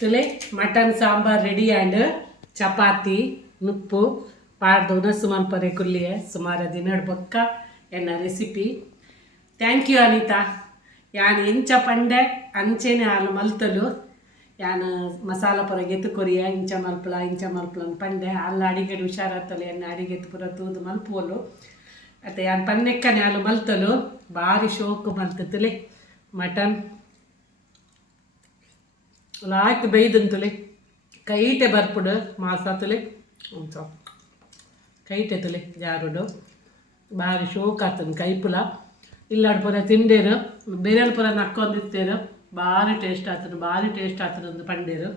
ತುಲೆ mutton sambar ready and chapati ನುಪ್ಪು ಪಾಡ್ದು ಉನಸ್ಸು ಮಲ್ಪರೆ ಕುಲ್ಲಿಯೆ ಸುಮಾರು ದಿನಡ್ ಬೊಕ್ಕ ಎನ್ನ ರೆಸಿಪಿ. Thank you Anita. ಯಾನು ಎಂಚ ಪಂಡೆ ಅಂಚೆನೆ ಹಾಲು ಮಲ್ತಲು ಯಾನು ಮಸಾಲ ಪುರ ಗೆತ್ತು ಕೊರಿಯ ಇಂಚ ಮಲ್ಪಲ ಪಂಡೆ ಅಲ್ಲ ಅಡಿಗೆಡು ಹುಷಾರಾಗ್ತಲೆ ಎನ್ನ ಅಡಿಗೆತ್ತು ಪುರ ತೂದು ಮಲ್ಪೋಲು ಮತ್ತು ಯಾನು ಪನ್ನೆಕ್ಕನೆ ಹಾಲು ಮಲ್ತಲು ಭಾರಿ ಶೋಕು ಮಲ್ತುಲೆ ಮಟನ್ ಲಾಯ್ತು ಬೈದಂತುಲೆ ಕೈಟೆ ಬರ್ಪುಡು ಮಾಸ ತುಲೆ ಕೈಟೆ ತುಲೆ ಜಾರುಡು ಭಾರಿ ಶೋಕ್ ಆಗ್ತದೆ ಕೈಪುಲ ಇಲ್ಲಾಡು ಪುರ ತಿಂಡೇರು ಬೇರೆ ಪುರ ನಕ್ಕೊಂದಿತ್ತೇರು ಭಾರಿ ಟೇಸ್ಟ್ ಆಗ್ತದೆ ಒಂದು ಪಂಡೇರು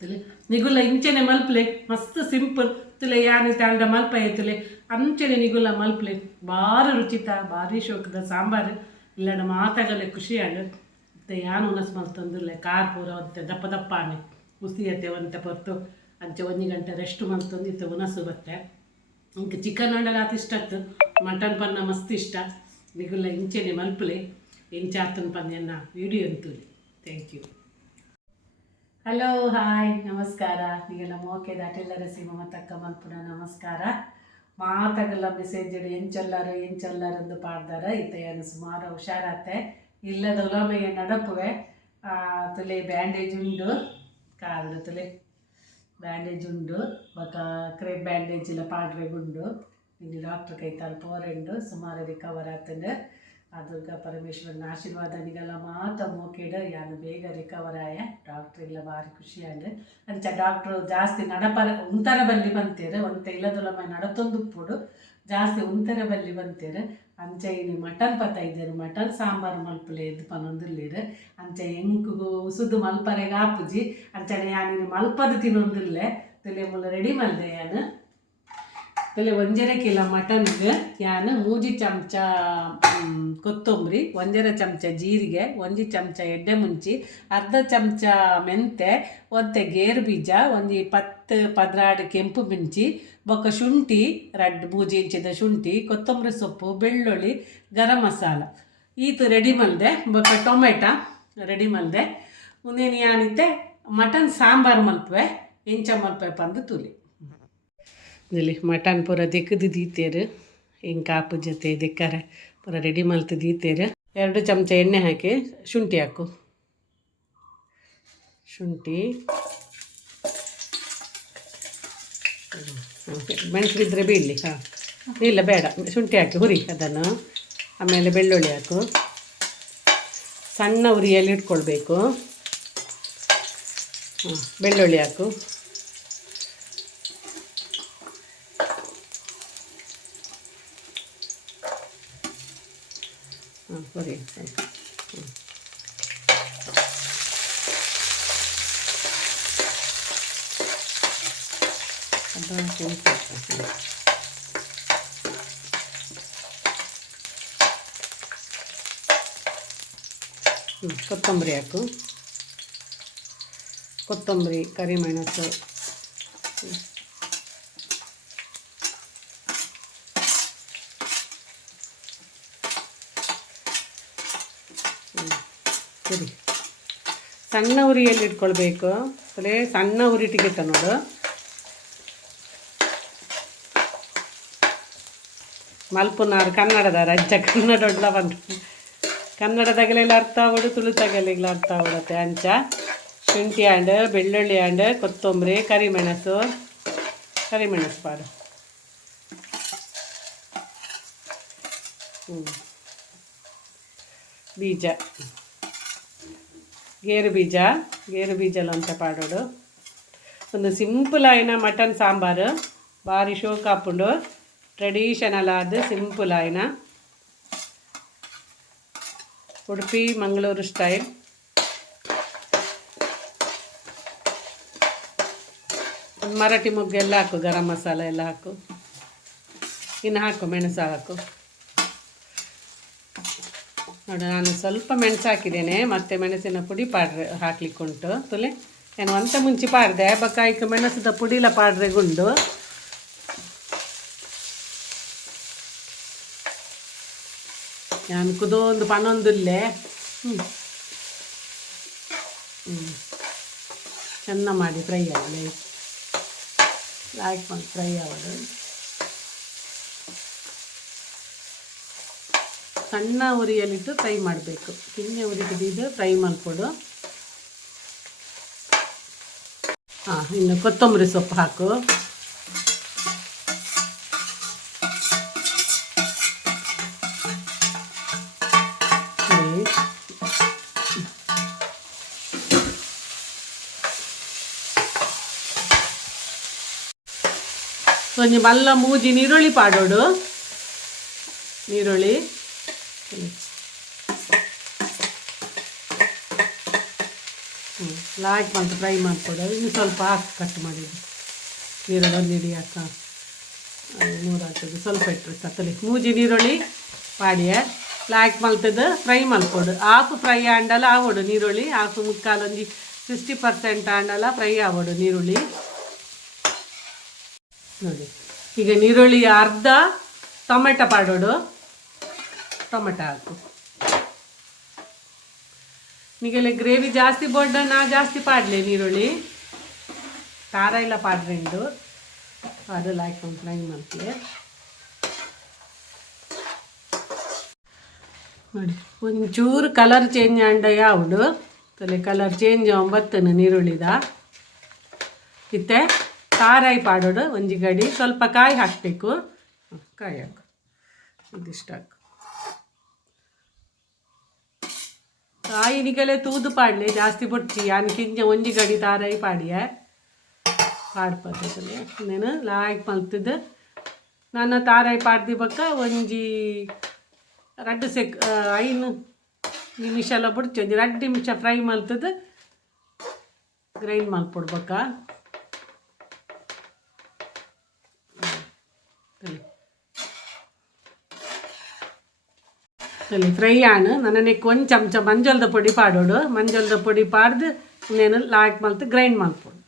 ತುಲೆ ನಿಗುಲ್ಲ ಇಂಚೆನೆ ಮಲ್ಪಲೆ ಮಸ್ತ್ ಸಿಂಪಲ್ ತುಲೆ ಯಾನಿ ತಾಂಡ ಮಲ್ಪ ಐತುಲೆ ಅಂಚೆನೆ ನಿಗುಲ್ಲ ಮಲ್ಪಲೆ ಭಾರಿ ರುಚಿತ ಭಾರಿ ಶೋಕದ ಸಾಂಬಾರು ಇಲ್ಲಾಡ ಮಾತಾಗಲೆ ಖುಷಿ ಆಡು ಮತ್ತು ಯಾನು ಉನಸ್ ಮಲ್ತಂದಿಲ್ಲ ಕಾರ್ ಪೂರ ಮತ್ತೆ ದಪ್ಪ ದಪ್ಪ ಆನೆ ಉಸಿಯತ್ತೆ ಒಂತೆ ಪೊರ್ತು ಅಂಚೆ 1 ಗಂಟೆ ರೆಸ್ಟ್ ಮಲ್ತಂದಿತ್ತು ಉನಸು ಬತ್ತೆ ಇಂಕ ಚಿಕನ್ ಅಂಡಲ ಅತಿ ಇಷ್ಟ ಆಯ್ತು ಮಟನ್ ಪನ್ನ ಮಸ್ತ್ ಇಷ್ಟ ನಿಗುಲ್ಲ ಇಂಚೆನೆ ಮಲ್ಪಲೆ ಇಂಚೆ ಆತನ ಪನ್ನೆನ್ನ ವಿಡಿಯೋ ಅಂತೂಲಿ. Thank you. ಹಲೋ ಹಾಯ್ ನಮಸ್ಕಾರ. ಈಗೆಲ್ಲ ಮೋಕೆದ ಅಟೆಲ್ಲರ ಸೀಮ ಮತ್ತಕ್ಕ ಮಲ್ಪುನ ನಮಸ್ಕಾರ. ಮಾತಾಗಲ್ಲ ಮೆಸೇಜ್ ಎಂಚೆಲ್ಲರಂದು ಪಾಡ್ದಾರ ಇತೆಯನ್ನು ಸುಮಾರು ಹುಷಾರಾತೆ ಇಲ್ಲದ ಉಲಮೆಯ ನಡಪುವೆ ತುಲೆ ಬ್ಯಾಂಡೇಜ್ ಉಂಡು ಕಾಲು ತುಲೆ ಬ್ಯಾಂಡೇಜ್ ಉಂಡು ಬೊಕ ಕ್ರೇಪ್ ಬ್ಯಾಂಡೇಜ್ ಇಲ್ಲ ಪಾಡ್ರೆಗುಂಡು ಇಲ್ಲಿ ಡಾಕ್ಟ್ರ್ ಕೈತಾಲ್ ಪೋರೆಂಡು ಸುಮಾರು ರಿಕವರ್ ಆಗ್ತದೆ. ದುರ್ಗಾ ಪರಮೇಶ್ವರನ ಆಶೀರ್ವಾದನಿಗೆಲ್ಲ ಮಾತ ಮೋಕೆಡು ಯಾನು ಬೇಗ ರಿಕವರ್ ಆಯ ಡಾಕ್ಟ್ರ್ ಇಲ್ಲ ಭಾರಿ ಖುಷಿ ಆಂಡು ಅಂಚ ಡಾಕ್ಟ್ರು ಜಾಸ್ತಿ ಉಂತರ ಬಲ್ಲಿ ಬಂತೇರು ಒಂತೆ ಇಲ್ಲದೊಲಮ ನಡತೊಂದುಪ್ಪುಡು ಜಾಸ್ತಿ ಉಂತರ ಬಲ್ಲಿ ಬಂತೇರು ಅಂಚ ಇನ್ನು ಮಟನ್ ಪತ್ತ ಇದ್ದೇರು ಮಟನ್ ಸಾಂಬಾರು ಮಲ್ಪಲೆ ಎದ್ದು ಪನೊಂದುಲ್ಲೇರು ಅಂಚ ಎಂಕು ಉಸುದು ಮಲ್ಪರೆಗೆ ಆಪುಜಿ ಅಂಚನೆ ಯಾನಿನ ಮಲ್ಪದು ತಿನ್ನೊಂದುಲ್ಲೆ ತುಲೆ ಮುಲ್ಲ ರೆಡಿ ಮಲ್ದೆ ಯಾನು ತುಲೆ 1.5 ಕಿಲೋ ಮಟನ್ಗೆ ಯಾನು 3 ಚಮಚ ಕೊತ್ತಂಬರಿ 1.5 ಚಮಚ ಜೀರಿಗೆ 1 ಚಮಚ ಎಡ್ಡೆ ಮುಂಚಿ ಅರ್ಧ ಚಮಚ ಮೆಂತೆ ಒಂತೆ ಗೇರು ಬೀಜ 10-12 ಕೆಂಪು ಮಿಂಚಿ ಬೊಕ್ಕ ಶುಂಠಿ 2 ಇಂಚಿದ ಶುಂಠಿ ಕೊತ್ತಂಬರಿ ಸೊಪ್ಪು ಬೆಳ್ಳುಳ್ಳಿ ಗರಂ ಮಸಾಲ ಈತು ರೆಡಿ ಮಲ್ದೆ ಬೊಕ್ಕ ಟೊಮೆಟೊ ರೆಡಿ ಮಲ್ದೆ ಮುಂದೇನು ಯಾನಿತ್ತೆ ಮಟನ್ ಸಾಂಬಾರು ಮಲ್ಪೆ ಎಂಚ ಮಲ್ಪೆ ಪಂದು ತುಲಿ ಇಲ್ಲಿ ಮಟನ್ ಪೂರ ದೆಕ್ಕದು ದೀತೇರು ಹಿಂಗೆ ಕಾಪು ಜೊತೆ ದೆಕ್ಕರೆ ಪೂರ ರೆಡಿ ಮಲ್ತು ದೀತೇರು 2 ಚಮಚ ಎಣ್ಣೆ ಹಾಕಿ ಶುಂಠಿ ಹಾಕು ಶುಂಠಿ ಮೆಣಸಿದ್ರೆ ಬೀಳಲಿ ಇಲ್ಲ ಬೇಡ ಶುಂಠಿ ಹಾಕಿ ಹುರಿ ಅದನ್ನು ಆಮೇಲೆ ಬೆಳ್ಳುಳ್ಳಿ ಹಾಕು ಸಣ್ಣ ಉರಿಯಲ್ಲಿ ಇಟ್ಕೊಳ್ಬೇಕು. ಬೆಳ್ಳುಳ್ಳಿ ಹಾಕು ಹುರಿ ಕೊತ್ತಂಬರಿ ಹಾಕು ಕೊತ್ತಂಬರಿ ಕರಿಮೆಣಸು ಸರಿ ಸಣ್ಣ ಉರಿಯಲ್ಲಿ ಇಟ್ಕೊಳ್ಬೇಕು. ಅಲ್ಲೇ ಸಣ್ಣ ಉರಿ ಟಿಕೆತ ನೋಡು ಮಲ್ಪುನಾರು ಕನ್ನಡದ ರಜ್ಜ ಕನ್ನಡ ಒಡ್ಲ ಬಂದು ಕನ್ನಡದಾಗಲೆಲ್ಲ ಅರ್ಥ ಆಗೋಡು ತುಳುತಾಗಲೆಲ್ಲ ಅರ್ಥ ಆಗೋಡತ್ತೆ ಅಂಚ ಶುಂಠಿ ಹ್ಯಾಂಡ್ ಬೆಳ್ಳುಳ್ಳಿ ಹ್ಯಾಂಡ್ ಕೊತ್ತಂಬರಿ ಕರಿಮೆಣಸು ಪಾಡು ಬೀಜ ಗೇರು ಬೀಜಲು ಅಂತ ಪಾಡೋಡು ಒಂದು ಸಿಂಪಲ್ ಆಯ್ನ ಮಟನ್ ಸಾಂಬಾರು ಭಾರಿ ಶೋಕ್ ಹಾಪುಂಡು ಟ್ರೆಡಿಷನಲ್ ಆದ ಸಿಂಪಲ್ ಆಯ್ನ ಉಡುಪಿ ಮಂಗಳೂರು ಸ್ಟೈಲ್. ಮರಾಠಿ ಮೊಗ್ಗೆಲ್ಲ ಹಾಕು ಗರಂ ಮಸಾಲ ಎಲ್ಲ ಹಾಕು ಇನ್ನು ಹಾಕು ಮೆಣಸು ಹಾಕು ನೋಡಿ ನಾನು ಸ್ವಲ್ಪ ಮೆಣಸು ಹಾಕಿದ್ದೇನೆ ಮತ್ತು ಮೆಣಸಿನ ಪುಡಿ ಪಾಡ್ರೆ ಹಾಕ್ಲಿಕ್ಕುಂಟು ತುಲೆ ನಾನು ಒಂತ ಮುಂಚೆ ಪಾಡ್ದೆ ಬಕಾಯ್ಕ ಮೆಣಸದ ಪುಡಿಲ ಪಾಡ್ರೆಗುಂಡು ನಾನು ಕುದೊಂದು ಪನೊಂದುಲ್ಲೆ ಚೆಂದ ಮಾಡಿ ಫ್ರೈ ಆಗಲಿ, ಲಾಯ್ಕ್ ಮಾಡಿ ಫ್ರೈ ಆಗೋದು. ಸಣ್ಣ ಉರಿಯಲ್ಲಿಟ್ಟು ಫ್ರೈ ಮಾಡಬೇಕು, ಕಿನ್ನೆ ಉರಿ ಹಿಡಿದು ಫ್ರೈ ಮಾಡಿಕೊಡು. ಇನ್ನು ಕೊತ್ತಂಬರಿ ಸೊಪ್ಪು ಹಾಕು. కొంచెం మళ్ళీ మూజి నీరుಳ್ಳಿ పాడోడు, ನೀರುಳ್ಳಿ ಲಾಯ್ಕ್ ಮಾಡಿ ಫ್ರೈ ಮಾಡಿಕೊಡು. ಇನ್ನು ಸ್ವಲ್ಪ ಹಾಕಿ ಕಟ್ ಮಾಡಿದ್ದು ನೀರುಳ್ಳಿ ಒಂದು ಹಿಡಿ ಹಾಕ, ಮೂರು ಹಾಕಿದ್ದು ಸ್ವಲ್ಪ ಇಟ್ಟರು ಸತ್ತಲಿ. ಮೂಜಿ ನೀರುಳ್ಳಿ ಪಾಡಿಯ ಲಾಯ್ಕ್ ಮಲ್ತದ್ದು ಫ್ರೈ ಮಾಡಿಕೊಡು. ಹಾಫ್ ಫ್ರೈ ಆಂಡಲ ಆವೋಡು ನೀರುಳ್ಳಿ, ಹಾಫ್ ಮುಕ್ಕಾಲು ಒಂದು 60% ಆಂಡಲ ಫ್ರೈ ಆವೋಡು ನೀರುಳ್ಳಿ ನೋಡಿ. ಈಗ ನೀರುಳ್ಳಿ ಅರ್ಧ ಟೊಮೆಟೊ ಪಾಡೋಡು, ಟೊಮೆಟೊ ಹಾಕು. ನಿಗೆಲ್ಲ ಗ್ರೇವಿ ಜಾಸ್ತಿ ಬೋಡ್ಡ ನಾ ಜಾಸ್ತಿ ಪಾಡಲೆ ನೀರುಳ್ಳಿ ಖಾರ ಇಲ್ಲ ಪಾಡ್ರೆಂಡು ಅದು ಹಾಕೊಂಡು ಫ್ರೈ ಮಾಡ್ತೀವಿ ನೋಡಿ. ಒಂಚೂರು ಕಲರ್ ಚೇಂಜ್ ಆಂಡ ಯಾವುದು ತಲೆ ಕಲರ್ ಚೇಂಜ್ ಬರ್ತೇನೆ ನೀರುಳ್ಳಿದ ಇತ್ತೆ ಕಾಯಿ ಪಾಡೋಡು. ಒಂಜಿ ಗಡಿ ಸ್ವಲ್ಪ ಕಾಯಿ ಹಾಕಬೇಕು, ಕಾಯಿ ಹಾಕು, ಇದಿಷ್ಟು ಹಾಕು. ಕಾಯಿ ನಿಗಲೇ ತೂದು ಪಾಡಲೆ ಜಾಸ್ತಿ ಬೊಡ್ಚಿ ಅನ್ಕಿಂಚ ಒಂಜಿ ಗಡಿ ತಾರಾಯಿ ಪಾಡಿಯ ಪಾಡ್ಪದ್ದಲ್ಲಿ నేను ಲಾಯ್ಕ್ ಮಲ್ತದ್ದು. ನನ್ನ ತಾರಾಯಿ ಪಾಡ್ದಿ ಬಕ್ಕ ಒಂಜಿ 5 ನಿಮಿಷ ಬುಡ್ಚಿ ಒಂಜಿ 2 ನಿಮಿಷ ಫ್ರೈ ಮಲ್ತದ್ದು ಗ್ರೈಂಡ್ ಮಲ್ಪೊಡ್ಬೇಕ. ತಲೆ ಫ್ರೈ ಆಣು ನನಗೆ ಒಂದು ಚಮಚ ಮಂಜಲ್ದ ಪೊಡಿ ಪಾಡೋಡು. ಮಂಜಲ್ದ ಪೊಡಿ ಪಾಡ್ದು నేను ಲಾಯ್ಕ್ ಮಲ್ತು ಗ್ರೈಂಡ್ ಮಲ್ಪೊಡು.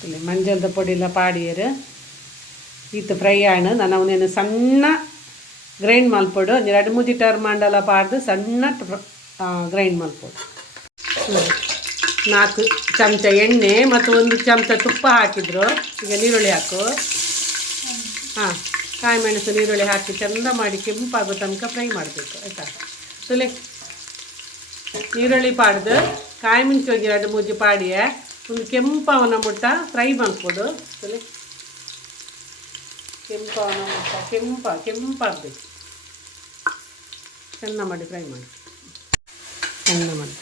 ತಲೆ ಮಂಜಲ್ದ ಪೊಡಿಲ ಪಾಡಿಯರು ಈತ ಫ್ರೈ ಆಣು ನಾನು ಅವನೇನು ಸಣ್ಣ ಗ್ರೈಂಡ್ ಮಲ್ಪೊಡು. 2-3 ಟರ್ಮ್ ಮಂಡಲ ಪಾಡ್ದು ಸಣ್ಣ ಗ್ರೈಂಡ್ ಮಲ್ಪೊಡು. 4 ಚಮಚ ಎಣ್ಣೆ ಮತ್ತು 1 ಚಮಚ ತುಪ್ಪ ಹಾಕಿದ್ರು. ಈಗ ನೀರುಳ್ಳಿ ಹಾಕು. ಕಾಯಿ ಮೆಣಸು ನೀರುಳ್ಳಿ ಹಾಕಿ ಚೆಂದ ಮಾಡಿ ಕೆಂಪಾಗೋ ತನಕ ಫ್ರೈ ಮಾಡಬೇಕು ಆಯಿತಾ. ತುಲೆ ನೀರುಳ್ಳಿ ಪಾಡ್ದು ಕಾಯಿ ಮೆಣಸು 2-3 ಪಾಡಿಯ ಒಂದು ಕೆಂಪವನ ಮುಟ್ಟ ಫ್ರೈ ಮಾಡ್ಕೊಡು. ತುಲೆ ಕೆಂಪವನ ಮುಟ್ಟ ಕೆಂಪಾಗಬೇಕು, ಚೆಂದ ಮಾಡಿ ಫ್ರೈ ಮಾಡಿ ಚೆಂದ ಮಾಡಿ.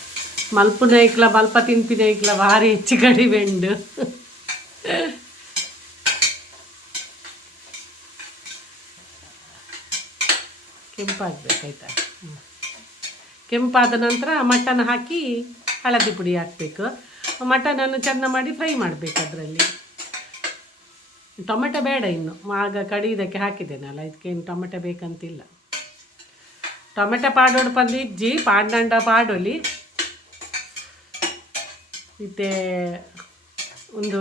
ಮಲ್ಪುನ ಐಕ್ಲ ಬಲ್ಪ ತಿನ್ಪಿನ ಐಕ್ಲ ಭಾರಿ ಹೆಚ್ಚು ಕಡಿಮೆ ಉಂಡು. ಕೆಂಪಾಗಬೇಕಾಯ್ತಾ. ಕೆಂಪಾದ ನಂತರ ಮಟನ್ ಹಾಕಿ ಹಳದಿ ಪುಡಿ ಹಾಕಬೇಕು. ಮಟನನ್ನು ಚೆಂದ ಮಾಡಿ ಫ್ರೈ ಮಾಡಬೇಕು. ಅದರಲ್ಲಿ ಟೊಮೆಟೊ ಬೇಡ, ಇನ್ನು ಆಗ ಕಡಿಯೋದಕ್ಕೆ ಹಾಕಿದ್ದೇನಲ್ಲ, ಇದಕ್ಕೇನು ಟೊಮೆಟೊ ಬೇಕಂತಿಲ್ಲ. ಟೊಮೆಟೊ ಪಾಡೋಡು ಪಂದು ಇಜ್ಜಿ ಪಾಡ್ನಂಡ ಪಾಡೋಲಿ ಇತ್ತೆ ಒಂದು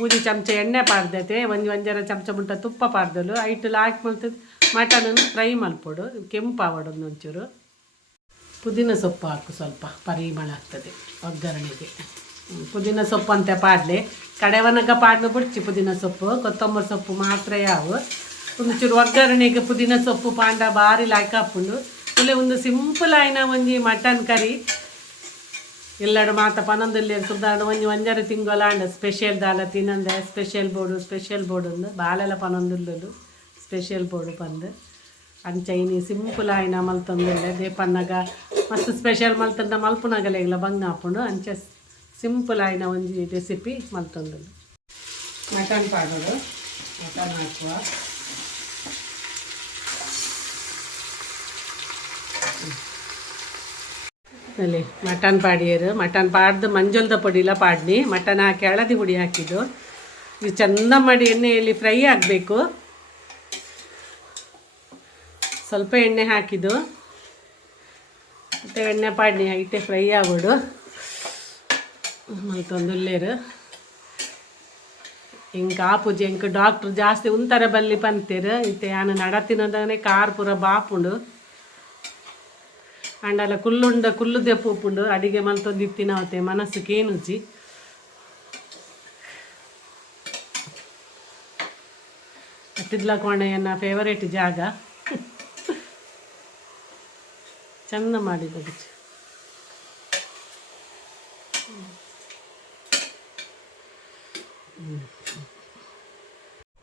3 ಚಮಚ ಎಣ್ಣೆ ಪಾಡ್ದೈತೆ, ಒಂದರ ಚಮಚ ಮುಟ್ಟ ತುಪ್ಪ ಪಾಡ್ದಲು ಐಟಲ್ಲಿ ಹಾಕಿ ಮಲ್ತದ್ದು ಮಟನನ್ನು ಫ್ರೈ ಮಲ್ಪೊಡು. ಕೆಂಪಾವಡು ಒಂಚೂರು. ಪುದೀನ ಸೊಪ್ಪು ಹಾಕು, ಸ್ವಲ್ಪ ಪರಿಮಳ ಆಗ್ತದೆ ಒಗ್ಗರಣೆಗೆ. ಪುದೀನ ಸೊಪ್ಪು ಅಂತ ಪಾಡಲೆ ಕಡೆವನಗ ಪಾಡ್ನ ಬಿಡ್ಚಿ ಪುದೀನ ಸೊಪ್ಪು ಕೊತ್ತಂಬರಿ ಸೊಪ್ಪು ಮಾತ್ರ ಯಾವು ಒಂಚೂರು ಒಗ್ಗರಣೆಗೆ ಪುದೀನ ಸೊಪ್ಪು ಪಾಂಡ ಭಾರಿ ಲಾಯ್ಕ್ ಹಾಕೊಂಡು ಒಳ್ಳೆ ಒಂದು ಸಿಂಪಲ್ ಆಯ್ನ ಒಂಜಿ ಮಟನ್ ಕರಿ ಎಲ್ಲಡು ಮಾತ ಪನೊಂದುಲ್ಲೆ ಸುಧಾರಣ ಒಂಜರ ತಿಂಗೊಲಾಂಡ ಸ್ಪೆಷಲ್ ದಾಲ ತಿನ್ನಂದೆ ಸ್ಪೆಷಲ್ ಬೋರ್ಡು ಒಂದು ಬಾಲೆಲ್ಲ ಪನೊಂದುಲ್ಲದು ಸ್ಪೆಷಲ್ ಬೋರ್ಡು ಪಂದು ಅಂಚೈನಿ ಸಿಂಪಲ್ ಆಯ್ನ ಮಲ್ತೊಂದುಲ್ಲೆ ದೇಪನ್ನಗ ಮಸ್ತ್ ಸ್ಪೆಷಲ್ ಮಲ್ತಂಡ ಮಲ್ಪುನಗಲೆಗ್ಲ ಬಂಗ ಹಾಕೊಂಡು ಅಂಚೆ ಸಿಂಪಲ್ ಆಯ್ನ ಒಂಜಿ ರೆಸಿಪಿ ಮಲ್ತೊಂದುಲ್ಲೆ. ಮಟನ್ ಪಾಡೋದು, ಮಟನ್ ಹಾಕುವ. ಅಲ್ಲಿ ಮಟನ್ ಪಾಡಿಯರು ಮಟನ್ ಪಾಡ್ದು ಮಂಜಲ್ದ ಪೊಡಿಲ ಪಾಡ್ನಿ ಮಟನ್ ಹಾಕಿ ಹಳದಿ ಪುಡಿ ಹಾಕಿದ್ದು. ಇದು ಚೆಂದ ಮಾಡಿ ಎಣ್ಣೆಯಲ್ಲಿ ಫ್ರೈ ಆಗಬೇಕು. ಸ್ವಲ್ಪ ಎಣ್ಣೆ ಹಾಕಿದ್ದು ಮತ್ತು ಎಣ್ಣೆ ಪಾಡ್ನಿ ಇಟ್ಟೆ ಫ್ರೈ ಆಗೋಡು. ಮಲ್ತೊಂದುಲ್ಲೇರು ಇಂಕ ಆಪುಜಿ ಇಂಕ ಡಾಕ್ಟ್ರು ಜಾಸ್ತಿ ಉಂತಾರೆ ಬಲ್ಲಿ ಪಂತೇರು ಇತ್ತೆ ನಾನು ನಡತಿನೋದನೆ ಕಾರ್ ಪೂರ ಬಾಪುಂಡು ಅಂಡಲ ಕುಲ್ಲು ದೆಪ್ಪು ಉಪ್ಪುಂಡು ಅಡಿಗೆ ಮಲ್ತೊಂದು ಇತ್ತಿನಾವತ್ತೆ ಮನಸ್ಸು ಕೇನುಜಿ ತಿದ್ಲಕೋಣೆ ನನ್ನ ಫೇವರೇಟ್ ಜಾಗ ಚಂದ ಮಾಡಿ ಬಗಿಚು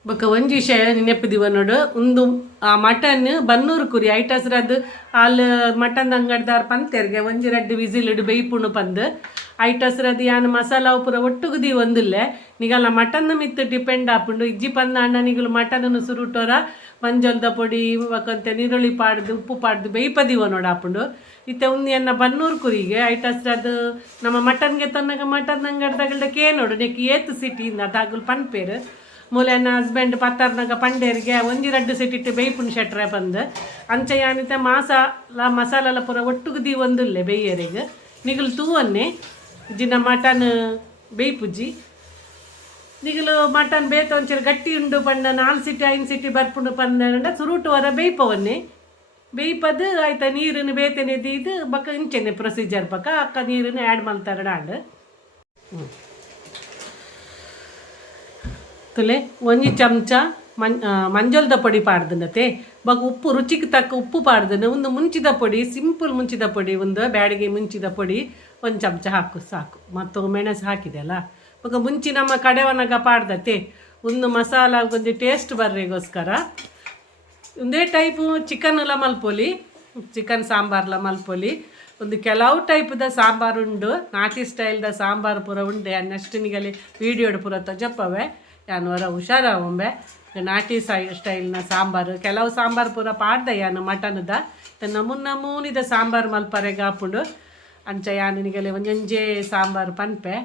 ಬೊಕ್ಕ ಒಂಜಿ ವಿಷಯ ನೆನಪಿದಿವ ನೋಡು ಒಂದು ಆ ಮಟನ್ ಬನ್ನೂರು ಕುರಿ ಐಟಸ್ರದ್ದು ಅಲ್ಲಿ ಮಟನ್ ಅಂಗಡಿದಾರ ಪಂತೆರ್ಗೆ ಒಂಜಿ 2 ವಿಸಿಲ್ ಇಡು ಬೇಯ್ಪುಣು ಪಂದು ಐಟಸ್ರದ್ದು ಯಾನು ಮಸಾಲ ಪೂರ ಒಟ್ಟುಗುದಿ ಒಂದಿಲ್ಲೆ ನಿಗಲ್ಲ ಮಟನ್ ಮಿತ್ತು ಡಿಪೆಂಡ್ ಆಪುಂಡು ಇಜ್ಜಿ ಪಂದ ಅಣ್ಣ ನಿಗಲು ಮಟನನ್ನು ಸುರುಟೋರ ಮಂಜಲ್ದ ಪೊಡಿ ಇವಕ್ಕಂತೆ ನೀರುಳ್ಳಿ ಪಾಡ್ದು ಉಪ್ಪು ಪಾಡ್ದು ಬೇಯ್ಪದಿವ ನೋಡು ಆಪುಂಡು ಇತ್ತೆ ಒಂದು ಎನ್ನ ಬನ್ನೂರು ಕುರಿಗೆ ಐಟಸ್ರದ್ದು ನಮ್ಮ ಮಟನ್ಗೆ ತನ್ನಗ ಮಟನ್ ಅಂಗಡಿದಾಗಲ್ದ ನೋಡು ನೆಕ್ಕಿ ಏತು ಸಿಟಿಯಿಂದ ಅದಾಗಲು ಪನ್ಪೇರು ಮೂಲೆ ನನ್ನ ಹಸ್ಬೆಂಡ್ ಪತ್ತಾರ್ನಾಗ ಪಂಡೇರಿಗೆ ಒಂಜಿ 2 ಸಿಟ್ಟಿಟ್ಟು ಬೇಯ್ಪುಣ್ ಶೆಟ್ರೆ ಬಂದು ಅಂಚ ಯಾನಿತೆ ಮಸಾಲ ಪೂರ ಒಟ್ಟುಗುದಿ ಒಂದಿಲ್ಲೆ ಬೇಯರಿಗೆ ನಿಗಲು ತೂವನ್ನೇ ಇಜ್ಜಿನ ಮಟನ್ ಬೇಯ್ಪುಜ್ಜಿ ನಿಗಲು ಮಟನ್ ಬೇತ ಒಂಚೂರು ಗಟ್ಟಿ ಉಂಡು ಪಂಡ 4 ಸಿಟಿ 5 ಸಿಟಿ ಬರ್ಪುಂಡು ಪಂಡ ಸುರುಟು ವರ ಬೇಯ್ಪವನ್ನೇ ಬೇಯ್ಪದು ಆಯ್ತಾ ನೀರನ್ನು ಬೇತನೆ ಇದು ಬಕ್ಕ ಇಂಚೆನೆ ಪ್ರೊಸೀಜರ್ ಬಕ್ಕ ಅಕ್ಕ ನೀರನ್ನು ಆ್ಯಡ್ ಮಾಡ್ತಾರೆ ಆಂಡ್ ತುಲೆ ಒಂಜಿ ಚಮಚ ಮಂಜಲ್ದ ಪೊಡಿ ಪಾಡ್ದನತೆ ಬಗ್ ಉಪ್ಪು ರುಚಿಗೆ ತಕ್ಕ ಉಪ್ಪು ಪಾಡ್ದನು ಒಂದು ಮುಂಚಿದ ಪೊಡಿ ಸಿಂಪಲ್ ಮುಂಚಿದ ಪೊಡಿ ಒಂದು ಬ್ಯಾಡಿಗೆ ಮುಂಚಿದ ಪೊಡಿ 1 ಚಮಚ ಹಾಕು ಸಾಕು ಮತ್ತು ಮೆಣಸು ಹಾಕಿದೆ ಅಲ್ಲ ಬಗ ಮುಂಚಿ ನಮ್ಮ ಕಡೆವನಾಗ ಪಾಡ್ದತೆ ಒಂದು ಮಸಾಲ ಒಂದು ಟೇಸ್ಟ್ ಬರ್ರಿಗೋಸ್ಕರ ಒಂದೇ ಟೈಪು ಚಿಕನ್ ಎಲ್ಲ ಮಲ್ಪೊಲಿ ಚಿಕನ್ ಸಾಂಬಾರ್ಲ ಮಲ್ಪೊಲಿ ಒಂದು ಕೆಲವು ಟೈಪ್ದ ಸಾಂಬಾರು ಉಂಡು ನಾಟಿ ಸ್ಟೈಲ್ದ ಸಾಂಬಾರು ಪೂರ ಉಂಡೆ ಅನ್ನಷ್ಟನಿಗಲ್ಲಿ ವೀಡಿಯೋಡು ಪೂರ ತಜಪ್ಪವೆ ಯಾನು ವರ ಹುಷಾರಾವಂಬೆ ನಾಟಿ ಸ್ಟೈಲ್ನ ಸಾಂಬಾರು ಕೆಲವು ಸಾಂಬಾರು ಪೂರ ಪಾಡ್ದೆ ಯಾನು ಮಟನ್ದ ನಮೂನಿದ ಸಾಂಬಾರು ಮಲ್ಪರೆಗೆ ಹಾಪುಂಡು ಅಂಚ ಯಾನಿಗೆಲ್ಲ ಒಂಜೊಂಜೆ ಸಾಂಬಾರು ಪನ್ಪೆ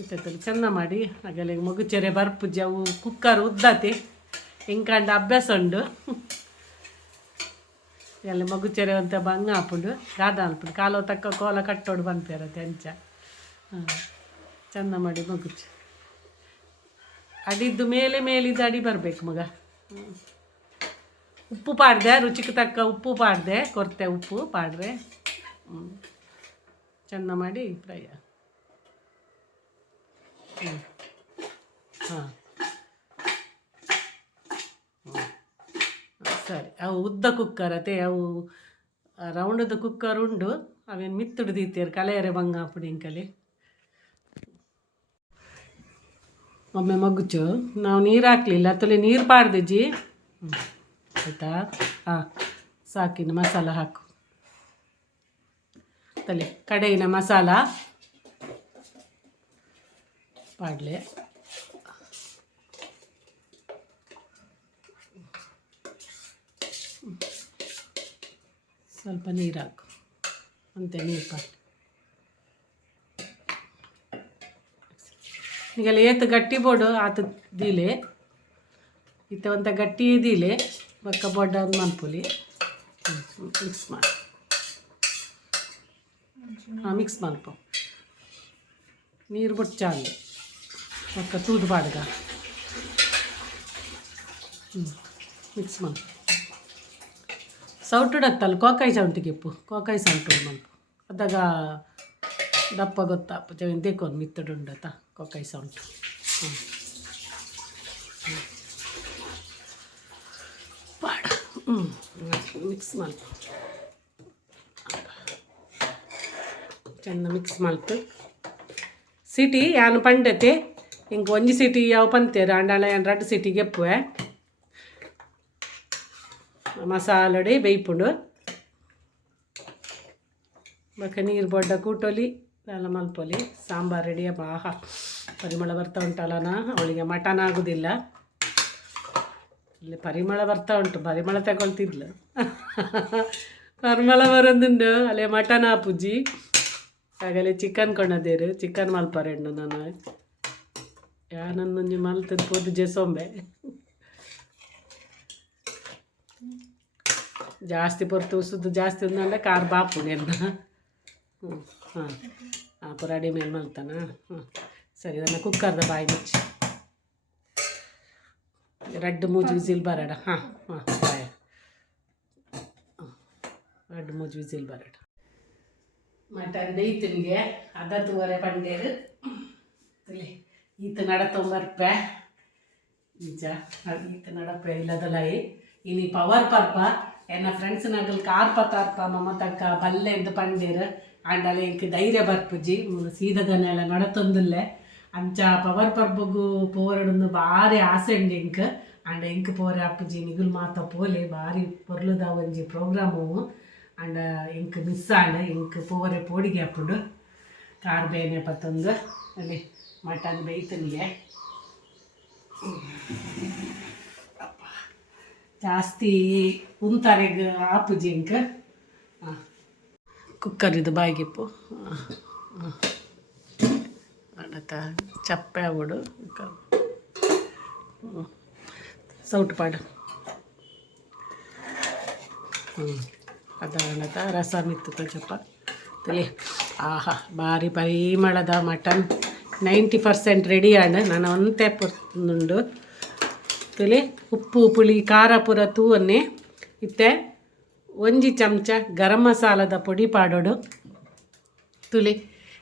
ಇತ್ತಲ್ಲಿ ಚೆಂದ ಮಾಡಿ ಹಾಗೆಲ್ಲ ಮಗುಚೆರೆ ಬರ್ಪುಜ್ಜಿ ಅವು ಕುಕ್ಕರ್ ಉದ್ದತಿ ಹಿಂಕಂಡು ಅಭ್ಯಾಸ ಉಂಡು ಎಲ್ಲ ಮಗುಚೆರೆ ಅಂತ ಬಂಗ ಹಾಪುಂಡು ಗಾದ ಅನ್ಪುಂಡು ಕಾಲು ತಕ್ಕ ಕೋಲ ಕಟ್ಟೋಡು ಬಂತೇರತ್ತೆ ಅಂಚ ಚೆಂದ ಮಾಡಿ ಮಗುಚು ಅಡಿದ್ದು ಮೇಲಿದ್ದು ಅಡಿ ಬರಬೇಕು ಮಗ ಉಪ್ಪು ಪಾಡ್ದೆ ರುಚಿಗೆ ತಕ್ಕ ಉಪ್ಪು ಪಾಡ್ದೆ ಕೊರತೆ ಉಪ್ಪು ಪಾಡ್ರೆ ಚೆಂದ ಮಾಡಿ ಫ್ರೈ ಹಾಂ ಸರಿ ಅವು ಉದ್ದ ಕುಕ್ಕರ್ ಅತೆ ಅವು ರೌಂಡದ ಕುಕ್ಕರ್ ಉಂಡು ಅವೇನು ಮಿತ್ತುಡು ದೀತೀರು ಕಲೆಯರೆ ಬಂಗ ಹಾಪುಡಿ ಇಂಕಲಿ ಒಮ್ಮೆ ಮಗುಚು ನಾವು ನೀರು ಹಾಕಲಿಲ್ಲ ಅಥವಾ ನೀರು ಪಾಡ್ದಿಜ್ಜಿ ಆಯಿತಾ ಹಾಂ ಸಾಕಿನ ಮಸಾಲ ಹಾಕು ತಲೆ ಕಡೆಯಿನ ಮಸಾಲ ಪಾಡ್ಲೆ ಸ್ವಲ್ಪ ನೀರು ಹಾಕು ಅಂತೆ ನೀರು ಪಾಡ್ಲೆ ಈಗೆಲ್ಲ ಏತು ಗಟ್ಟಿ ಬೋಡು ಆತ ದೀಲೆ ಇತ್ತ ಒಂತ ಗಟ್ಟಿ ದೀಲೆ ಬಕ್ಕ ಬೊಡ್ಡ ಒಂದು ಮನ್ಪುಲಿ ಮಿಕ್ಸ್ ಮಾಡಿ ಹಾಂ ಮಿಕ್ಸ್ ಮಲ್ಪ ನೀರು ಬಿಟ್ಟು ಚಾಲು ಬಕ್ಕ ತೂದು ಬಾಡ್ಗ ಮಿಕ್ಸ್ ಮಲ್ಪ ಸೌಟುಡತ್ತಲ್ಲ ಕೋಕಾಯಿ ಸೌಂಟಿಗೆ ಇಪ್ಪು ಕೋಕಾಯಿ ಸೌಂಟು ಮಲ್ಪ ಅದಾಗ ದಪ್ಪ ಗೊತ್ತಾಪ ಜವನ್ ದೇಕೊಂಡು ಮಿತ್ತಡುಂಡತ ಕೋಕಾಯಿ ಸೌಂಟು ಪಾಡ ಮಿಕ್ಸ್ ಮಲ್ಪ ಚೆಂದ ಮಿಕ್ಸ್ ಮಲ್ತು ಸಿಟಿ ಯಾನು ಪಂಡತೆ ಇಂಕ ಒಂಜಿ ಸಿಟಿ ಯಾವ ಪಂತೇರು ಅಂಡಾಳ 2 ಸಿಟಿಗೆ ಎಪ್ಪುವೆ ಮಸಾಲಡೆ ಬೇಯ್ಪುಂಡು ಬಕ್ಕ ನೀರು ಬೊಡ್ಡ ಕೂಟೋಲಿ ಎಲ್ಲ ಮಲ್ಪೊಲಿ ಸಾಂಬಾರು ರೆಡಿಯ ಆಹಾ ಪರಿಮಳ ಬರ್ತಾ ಉಂಟಲ್ಲನ ಅವಳಿಗೆ ಮಟನ್ ಆಗೋದಿಲ್ಲ ಇಲ್ಲಿ ಪರಿಮಳ ಬರ್ತಾ ಉಂಟು ಪರಿಮಳ ತಗೊಳ್ತಿದ್ಲು ಪರಿಮಳ ಬರೋದುಂಡು ಅಲ್ಲೇ ಮಟನ್ ಆಪುಜ್ಜಿ ಹಾಗಲೇ ಚಿಕನ್ ಕೊಂಡದೇರು ಚಿಕನ್ ಮಲ್ಪರೆಂಡು ನಾನು ಯಾನೊಂದು ಮಲ್ತದ್ದು ಪೋದು ಜೆಸೊಂಬೆ ಜಾಸ್ತಿ ಪೊರ್ತು ಉಸುದು ಜಾಸ್ತಿ ಉಂದಂದ್ರೆ ಕಾರ್ ಬಾಪು ನೆನ್ನ ಹಾಂ ಹಾಂ ಪುರಾಡಿ ಮೇಲೆ ಮಲ್ತಾನ ಸರಿ ನನ್ನ ಕುಕ್ಕರ್ದ ಬಾಯಿ ಮುಚ್ಚಿ 2-3 ವಿಸಿಲ್ ಬರಡ ಹಾಂ ಹಾಂ ಬಾಯ್ 2-3 ವಿಸಿಲ್ ಬರಡು ಮಟನ್ ದೈತನಿಗೆ ಅದತ್ತುವರೆ ಪಂಡೇರು ಈತ ನಡತೊಂಬರ್ಪೆ ನಿಜ ಈತ ನಡಪೆ ಇಲ್ಲದಲಾಯಿ ಇನಿ ಪವರ್ ಪರ್ಪ ಎನ್ನ ಫ್ರೆಂಡ್ಸ್ ನಗಲ್ ಕಾರ್ಪತಾರ್ಪ ಮಮತಕ್ಕ ಬಲ್ಲೆ ಎಂದು ಪಂಡೇರು ಆಂಡಲ ಇಂಕ್ ಧೈರ್ಯ ಬರ್ಪುಜಿ ಸೀದದನ್ನೆಲ್ಲ ನಡತೊಂದುಲ್ಲೆ ಅಂಚ ಪವರ್ ಪರ್ಬಗು ಪೋರಡೊಂದು ಭಾರಿ ಆಸೆ ಉಂಡು ಇಂಕ್ ಆಂಡ ಇಂಕ್ ಪೋರೆ ಅಪ್ಪುಜಿ ನಿಗುಲ್ ಮಾತ ಪೋಲೆ ಭಾರಿ ಪೊರ್ಲುದ ಒಂಜಿ ಪ್ರೋಗ್ರಾಮು ಆಂಡ ಇಂಕ್ ಮಿಸ್ ಆಂಡ ಇಂಕ್ ಪೋರೆ ಪೋಡಿಗೆ ಅಪ್ಪುಡು ಕಾರ್ ಬೇನೆ ಪತ್ತೊಂದು ಅಲ್ಲಿ ಮಟನ್ ಬೇಯ್ತನಿಗೆ ಅಪ್ಪ ಜಾಸ್ತಿ ಉಂತಾರೆಗೆ ಆಪುಜಿ ಇಂಕ್ ಕುಕ್ಕರ್ ಇದು ಬಾಯಿಗೆಪ್ಪು ಅಡತ ಚಪ್ಪೆ ಆಗೋಡು ಸೌಟು ಪಾಡು ಅದನ್ನತ ರಸ ಮಿತ್ತು ಚಪ್ಪ ತಲೆ ಆಹಾ ಭಾರಿ ಪರಿಮಳದ ಮಟನ್ 90% ರೆಡಿ ಆಂಡ್ ನಾನು ಒಂತೆ ಪುರ್ನುಂಡು ತಲೆ ಉಪ್ಪು ಪುಳಿ ಖಾರ ಪುರ ತೂವನ್ನೇ ಇತ್ತೆ ಒಂಜಿ ಚಮಚ ಗರಂ ಮಸಾಲದ ಪೊಡಿ ಪಾಡೋಡು ತುಲಿ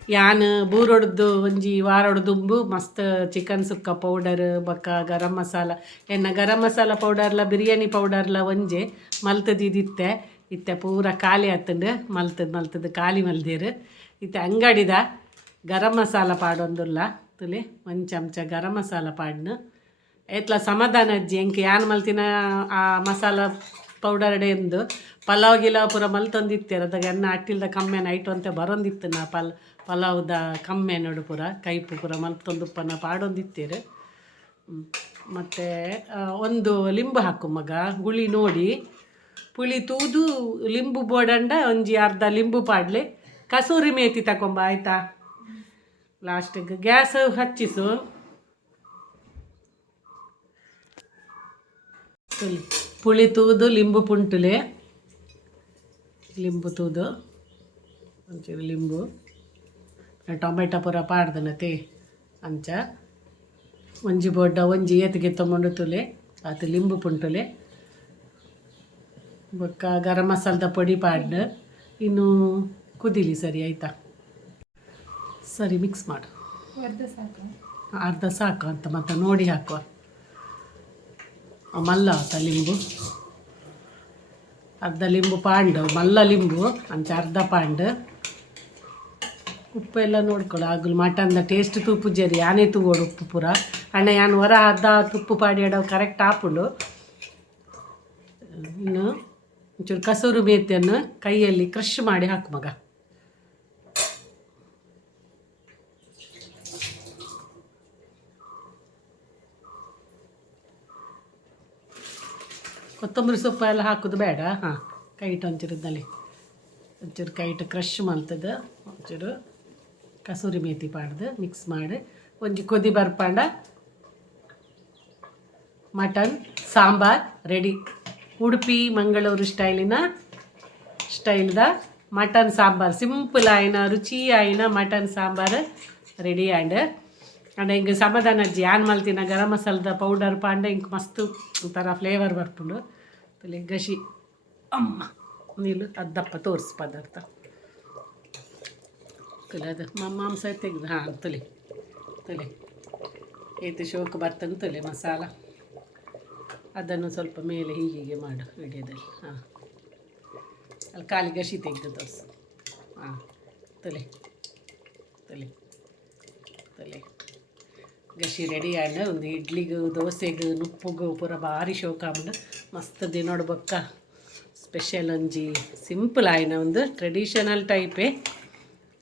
ಯಾನ್ ಬೂರೊಡ್ದು ಒಂಜಿ ವಾರೊಡ್ದುಂಬು ಮಸ್ತ್ ಚಿಕನ್ ಸುಕ್ಕ ಪೌಡರ್ ಬೊಕ್ಕ ಗರಂ ಮಸಾಲ ಎನ್ನ ಗರಂ ಮಸಾಲ ಪೌಡರ್ಲ ಬಿರಿಯಾನಿ ಪೌಡರ್ಲ ಒಂಜೆ ಮಲ್ತದಿದ್ದಿತ್ತೆ ಇತ್ತೆ ಪೂರ ಖಾಲಿ ಆತಂಡು ಮಲ್ತದ್ದು ಖಾಲಿ ಮಲ್ದೇರು ಇತ್ತೆ ಅಂಗಡಿದ ಗರಂ ಮಸಾಲ ಪಾಡೊಂದುಲ್ಲ ತುಲಿ ಒಂದು ಚಮಚ ಗರಂ ಮಸಾಲ ಪಾಡ್ನು ಏತ್ಲ ಸಮಾಧಾನ ಅಜ್ಜಿ ಎಂಕೆ ಯಾನ್ ಮಲ್ತಿನ ಆ ಮಸಾಲ ಪೌಡರ್ ಎಂದು ಪಲಾವ್ ಗಿಲಾವ್ ಪೂರ ಮಲ್ತೊಂದಿತ್ತೇರು ಅದಾಗ ಎಣ್ಣೆ ಅಟ್ಟಿಲ್ದ ಕಮ್ಮೆ ನೈಟು ಅಂತ ಬರೊಂದಿತ್ತು ನಾ ಪಲಾವ್ದ ಕಮ್ಮೆ ನೋಡು ಪೂರ ಕೈಪು ಪೂರ ಮಲ್ತೊಂದುಪ್ಪನ ಪಾಡೊಂದಿತ್ತೇರು ಮತ್ತು ಒಂದು ಲಿಂಬು ಹಾಕು ಮಗ ಗುಳಿ ನೋಡಿ ಪುಳಿ ತೂದು ಲಿಂಬು ಬೋಡಂಡ ಒಂಜಿ ಅರ್ಧ ಲಿಂಬು ಪಾಡ್ಲೆ ಕಸೂರಿ ಮೇತಿ ತಗೊಂಬ ಆಯ್ತಾ ಲಾಸ್ಟಿಗೆ ಗ್ಯಾಸ್ ಹಚ್ಚಿಸು ಪುಳಿ ತೂದು ಲಿಂಬು ಪುಂಟುಲೆ ಲಿಂಬು ತೂದು ಒಂಚೂರು ಲಿಂಬು ಟೊಮೆಟೊ ಪೂರ ಪಾಡ್ದನತೆ ಅಂಚ ಒಂಜಿ ಬೋಡ್ಡ ಒಂಜಿ ಏತಿಗೆ ತೊಗೊಂಡು ತುಲೆ ಅದು ಲಿಂಬು ಪುಂಟುಲೆ ಬೊಕ್ಕ ಗರಂ ಮಸಾಲದ ಪೊಡಿ ಪಾಡ್ದು ಇನ್ನು ಕುದಿಲಿ ಸರಿ ಆಯಿತಾ ಸರಿ ಮಿಕ್ಸ್ ಮಾಡು ಅರ್ಧ ಸಾಕು ಅಂತ ಮತ್ತೆ ನೋಡಿ ಹಾಕುವ ಮಲ್ಲ ಆತ ಲಿಂಬು ಅರ್ಧ ಲಿಂಬು ಪಾಂಡು ಮಲ್ಲ ಲಿಂಬು ಅಂಚ ಅರ್ಧ ಪಾಂಡು ಉಪ್ಪು ಎಲ್ಲ ನೋಡ್ಕೊಳ್ಳು ಆಗಲು ಮಟನ್ದ ಟೇಸ್ಟ್ ತುಪ್ಪು ಜರಿ ಯಾನೇ ತೂಗೋಡು ಉಪ್ಪು ಪೂರ ಅಣ್ಣ ಯಾನು ಹೊರ ಅರ್ಧ ತುಪ್ಪು ಪಾಡಿ ಇಡೋ ಕರೆಕ್ಟ್ ಹಾಪುಂಡು ಇನ್ನು ಒಂಚೂರು ಕಸೂರು ಮೇಥಿಯನ್ನು ಕೈಯಲ್ಲಿ ಕ್ರಷ್ ಮಾಡಿ ಹಾಕು ಮಗ ಕೊತ್ತಂಬರಿ ಸೊಪ್ಪು ಎಲ್ಲ ಹಾಕೋದು ಬೇಡ ಹಾಂ ಕೈಟ್ ಒಂಚೂರಿದ್ದಲ್ಲಿ ಒಂಚೂರು ಕೈಟ್ ಕ್ರಷ್ ಮಲ್ತದ್ದು ಒಂಚೂರು ಕಸೂರಿ ಮೇಥಿ ಪಾಡ್ದು ಮಿಕ್ಸ್ ಮಾಡಿ ಒಂಜಿ ಕೊದಿ ಬರ್ಪಂಡ ಮಟನ್ ಸಾಂಬಾರ್ ರೆಡಿ ಉಡುಪಿ ಮಂಗಳೂರು ಸ್ಟೈಲ್ದ ಮಟನ್ ಸಾಂಬಾರ್ ಸಿಂಪಲ್ ಆಯ್ನ ರುಚಿ ಆಯ್ನ ಮಟನ್ ಸಾಂಬಾರ್ ರೆಡಿ ಆ್ಯಂಡ್ ಹಿಂಗೆ ಸಮಾಧಾನ ಅಜ್ಜಿ ಆನ್ ಮಲ್ತಿನ ಗರಂ ಮಸಾಲದ ಪೌಡರ್ ಪಾಂಡ ಹಿಂಗೆ ಮಸ್ತು ಒಂಥರ ಫ್ಲೇವರ್ ಬರ್ಪುಂಡು ತಲೆ ಗಶಿ ಅಮ್ಮ ನೀಲು ಅದ್ದಪ್ಪ ತೋರಿಸು ಪದಾರ್ಥ ತಲೆ ಅದು ಮಾಂಸ ತೆಗೆದು ಹಾಂ ತಲೆ ಏತು ಶೋಕು ಬರ್ತಂದು ತಲೆ ಮಸಾಲ ಅದನ್ನು ಸ್ವಲ್ಪ ಮೇಲೆ ಹೀಗೆ ಮಾಡು ವಿಡಿಯೋದಲ್ಲಿ ಹಾಂ ಅಲ್ಲಿ ಖಾಲಿ ಗಶಿ ತೆಗೆದು ತೋರಿಸು ಹಾಂ ತಲೆ ಗಶಿ ರೆಡಿ ಆಂಡ ಒಂದು ಇಡ್ಲಿಗೂ ದೋಸೆಗೂ ನುಪ್ಪುಗೂ ಪೂರ ಭಾರಿ ಶೋಕಾಂಡು ಮಸ್ತ್ ನೋಡ್ಬೊಕ್ಕ ಸ್ಪೆಷಲ್ ಒಂಜಿ ಸಿಂಪಲ್ ಆಯ್ನ ಒಂದು ಟ್ರೆಡಿಷನಲ್ ಟೈಪೇ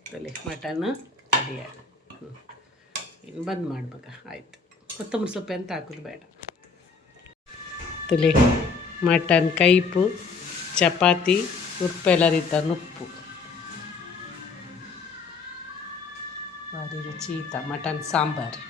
ತಲೆ ಮಟನ್ ರೆಡಿ ಆಯ್ತು ಇನ್ನು ಬಂದ್ ಮಾಡ್ಬೇಕ ಆಯಿತು ಕೊತ್ತಂಬರಿ ಸೊಪ್ಪು ಅಂತ ಹಾಕೋದು ಬೇಡ ತಲೆ ಮಟನ್ ಕೈಪು ಚಪಾತಿ ಉಪ್ಪೆಲ್ಲರಿತ ನುಪ್ಪು ಭಾರಿ ರುಚಿ ಮಟನ್ ಸಾಂಬಾರು